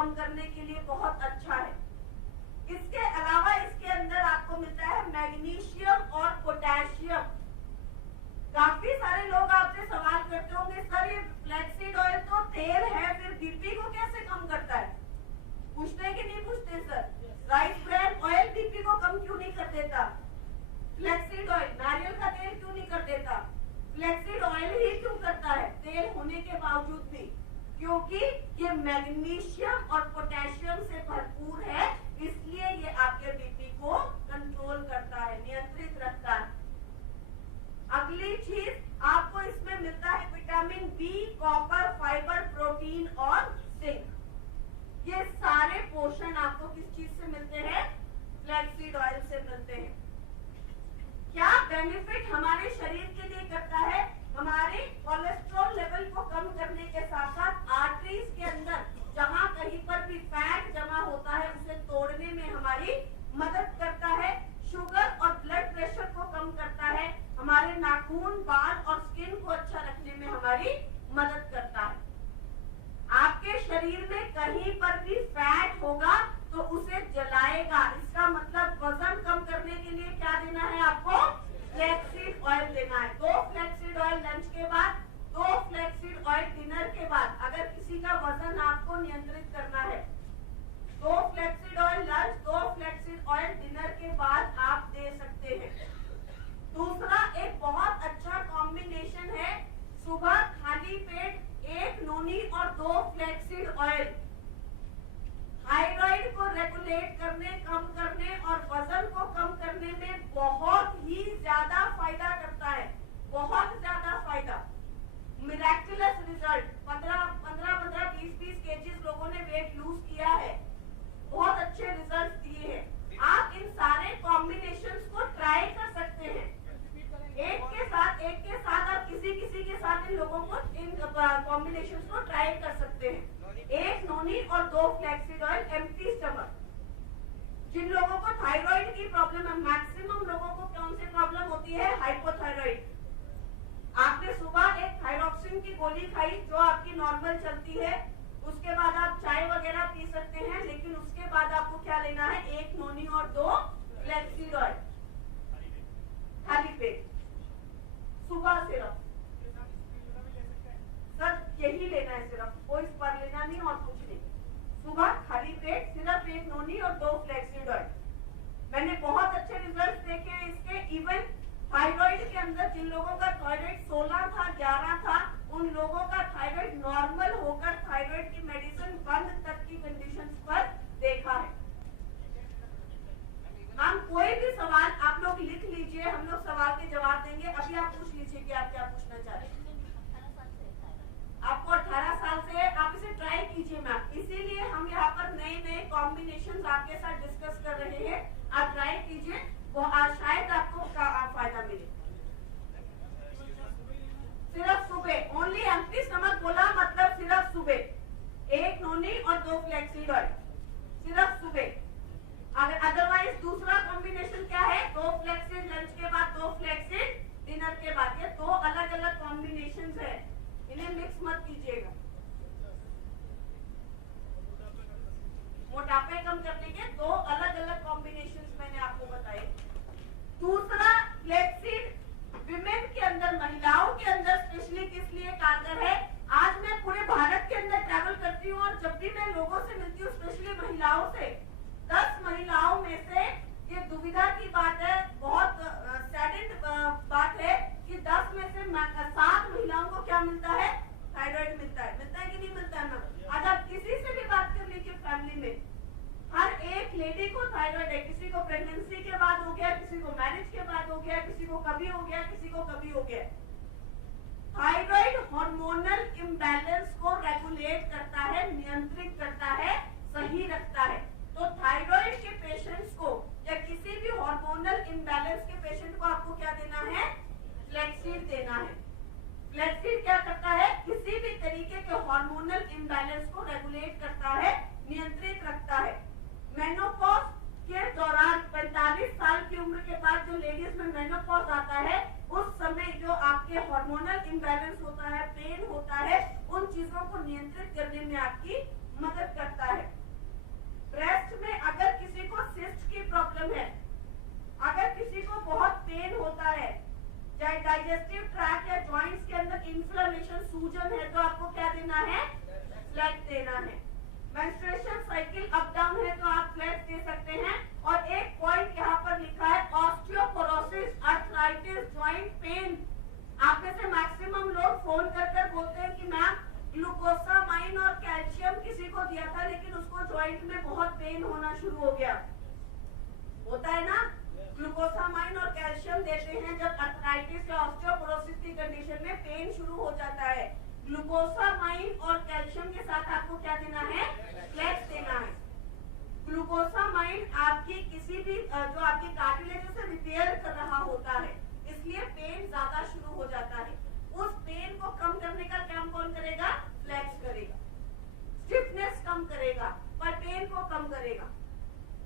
कम करने के लिए बहुत अच्छा है। इसके अलावा इसके अंदर आपको मिलता है मैग्नीशियम और पोटेशियम। काफी सारे लोग आपसे सवाल करते होंगे, सर ये फ्लैक्सीड ऑयल तो तेल है, फिर बीपी को कैसे कम करता है? पूछते हैं कि नहीं पूछते sir? Rice brand oil BP को कम क्यों नहीं कर देता? फ्लैक्सीड ऑयल नारियल का तेल क्यों नहीं कर देता? फ्लैक्सीड ऑयल ही क्यों करता है तेल होने के बावजूद भी? क्योंकि ये मैग्नीशियम और पोटेशियम से भरपूर है, इसलिए ये आपके बीपी को कंट्रोल करता है, नियंत्रित रखता है। अगली चीज आपको इसमें मिलता है vitamin B, copper, fibre, protein और जिंक। ये सारे पोषण आपको किस चीज से मिलते हैं? फ्लैक्सीड ऑयल से मिलते हैं। क्या बेनिफिट हमारे शरीर के लिए करता है? हमारे कोलेस्ट्रॉल लेवल को कम करने के साथ साथ आर्टरीज के अंदर जहां कहीं पर भी फैट जमा होता है उसे तोड़ने में हमारी मदद करता है। शुगर और ब्लड प्रेशर को कम करता है। हमारे नाखून, बाल और स्किन को अच्छा रखने में हमारी मदद करता है। आपके शरीर में कहीं पर भी फैट होगा तो उसे जलाएगा। इसका मतलब वजन कम करने के लिए क्या देना है आपको? फ्लैक्सीड ऑयल देना है। 2 फ्लैक्सीड ऑयल लंच के बाद, 2 फ्लैक्सीड ऑयल डिनर के बाद। अगर किसी का वजन आपको नियंत्रित करना है, 2 flaxseed oil lunch, 2 flaxseed oil dinner के बाद आप दे सकते हैं। दूसरा एक बहुत अच्छा कॉम्बिनेशन है, सुबह खाली पेट 1 नोनी और 2 फ्लैक्सीड ऑयल थायराइड को रेगुलेट करने, कम करने और वजन को कम करने में बहुत ही ज्यादा फायदा करता है, बहुत ज्यादा फायदा। मिरेक्युलस रिजल्ट, 15-15, 20-20 केजीज लोगों ने वेट लूज किया है, बहुत अच्छे रिजल्ट दिए हैं। आप इन सारे कॉम्बिनेशंस को ट्राई कर सकते हैं। एक के साथ आप किसी के साथ इन लोगों को, इन कॉम्बिनेशंस को ट्राई कर सकते हैं। 1 नोनी और 2 फ्लैक्सीड ऑयल एम्प्टी स्टमक। जिन लोगों को थायराइड की प्रॉब्लम है, मैक्सिमम लोगों को कौन सी प्रॉब्लम होती है? हाइपोथायराइड। आपने सुबह एक थायरॉक्सिन की गोली खाई जो आपकी नॉर्मल चलती है, उसके बाद आप चाय वगैरह पी सकते हैं, लेकिन उसके बाद आपको क्या लेना है? 1 नोनी और 2 फ्लैक्सीड ऑयल खाली पेट सुबह सिर्फ। सर यही लेना है सिर्फ, कोई पर लेना नहीं और कुछ नहीं। सुबह खाली पेट सिर्फ 1 नोनी और 2 फ्लैक्सीड ऑयल। मैंने बहुत अच्छे रिजल्ट देखे हैं इसके। इवन थायराइड के अंदर जिन लोगों का थायराइड 16 था, 11 था, उन लोगों का थायराइड नॉर्मल होकर थायराइड की मेडिसिन बंद तक की कंडीशंस पर देखा है। हम कोई भी सवाल आप लोग लिख लीजिए, हम लोग सवाल के जवाब देंगे। अभी आप पूछ लीजिए कि आप क्या पूछना चाहते हैं। आपको 18 साल से, आप इसे ट्राई कीजिए मैम, इसीलिए हम यहाँ पर नए नए कॉम्बिनेशन आपके साथ डिस्कस कर रहे हैं। आप ट्राई कीजिए, वो शायद आपको फायदा मिले। सिर्फ सुबह, ओनली एम्प्टी स्टमक बोला मतलब सिर्फ सुबह 1 नोनी और 2 फ्लैक्सीड ऑयल सिर्फ सुबह। अदरवाइज दूसरा कॉम्बिनेशन क्या है? 2 फ्लैक्सीड लंच के बाद, 2 फ्लैक्सीड डिनर के बाद। ये 2 अलग अलग कॉम्बिनेशन है, इन्हें मिक्स मत कीजिएगा। मोटापे कम करने के 2 अलग अलग कॉम्बिनेशंस मैंने आपको बताए। दूसरा फ्लैक्सीड विमेन के अंदर, महिलाओं के अंदर स्पेशली किस लिए कारगर है? आज मैं पूरे भारत के अंदर ट्रैवल करती हूँ और जब भी मैं लोगों से मिलती हूँ, स्पेशली महिलाओं से, 10 महिलाओं में से, ये दुविधा की बात है, बहुत सैडेड बात है कि 10 में से 7 महिलाओं को क्या मिलता है? थायराइड मिलता है। मिलता है कि नहीं मिलता है मैम? आज आप किसी से भी बात कर लीजिए, फैमिली में हर एक लेडी को थायराइड है। किसी को प्रेगनेंसी के बाद हो गया, किसी को मैरिज के बाद हो गया, किसी को कभी हो गया, किसी को कभी हो गया। थायराइड हार्मोनल इम्बैलेंस को रेगुलेट करता है, नियंत्रित करता है, सही रखता है। तो थायराइड के पेशेंट्स को या किसी भी हार्मोनल इम्बैलेंस के पेशेंट को आपको क्या देना है? फ्लैक्सीड देना है। फ्लैक्सीड क्या करता है? किसी भी तरीके के हार्मोनल इम्बैलेंस को रेगुलेट करता है, नियंत्रित रखता है। मेनोपॉज के दौरान 45 साल की उम्र के बाद जो लेडीज में मेनोपॉज आता है, उस समय जो आपके हार्मोनल इम्बैलेंस होता है, पेन होता है, उन चीजों को नियंत्रित करने में आपकी मदद करता है। होना शुरू हो गया। होता है ना, ग्लूकोसामाइन और कैल्शियम देते हैं जब अर्थराइटिस या ऑस्टियोपोरोसिस की कंडीशन में पेन शुरू हो जाता है। ग्लूकोसामाइन और कैल्शियम के साथ आपको क्या देना है? फ्लेक्स देना है। ग्लूकोसामाइन आपकी किसी भी जो आपकी कार्टिलेज से रिपेयर कर रहा होता है, इसलिए पेन ज्यादा शुरू हो जाता है। उस पेन को कम करने का काम कौन करेगा? फ्लेक्स करेगा। स्टिफनेस कम करेगा पर पेन को कम करेगा।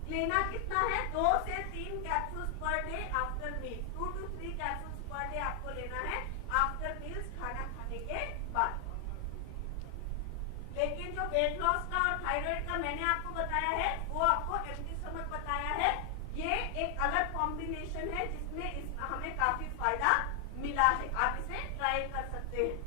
लेना कितना है? 2 से 3 capsules per day after meal. 2 to 3 capsules per day आपको लेना है आफ्टर मील्स, खाना खाने के बाद। लेकिन जो वेट लॉस का और थायराइड का मैंने आपको बताया है, वो आपको एम्प्टी स्टमक बताया है। ये एक अलग कॉम्बिनेशन है जिसमें हमें काफी फायदा मिला है। आप इसे ट्राई कर सकते हैं।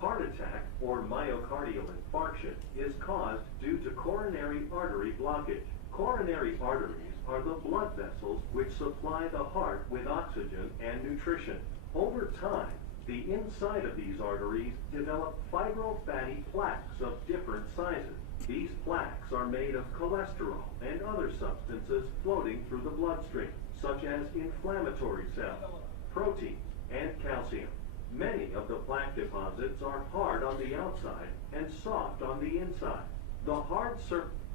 Heart attack or myocardial infarction is caused due to coronary artery blockage. Coronary arteries are the blood vessels which supply the heart with oxygen and nutrition. Over time, the inside of these arteries develop fibrofatty plaques of different sizes. These plaques are made of cholesterol and other substances floating through the bloodstream, such as inflammatory cells, proteins, and calcium. Many of the plaque deposits are hard on the outside and soft on the inside. The hard surface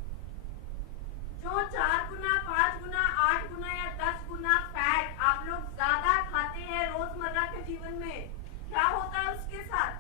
जो 4 गुना, 5 गुना, 8 गुना या 10 गुना fat आप लोग ज्यादा खाते हैं रोजमर्रा के जीवन में, क्या होता है उसके साथ?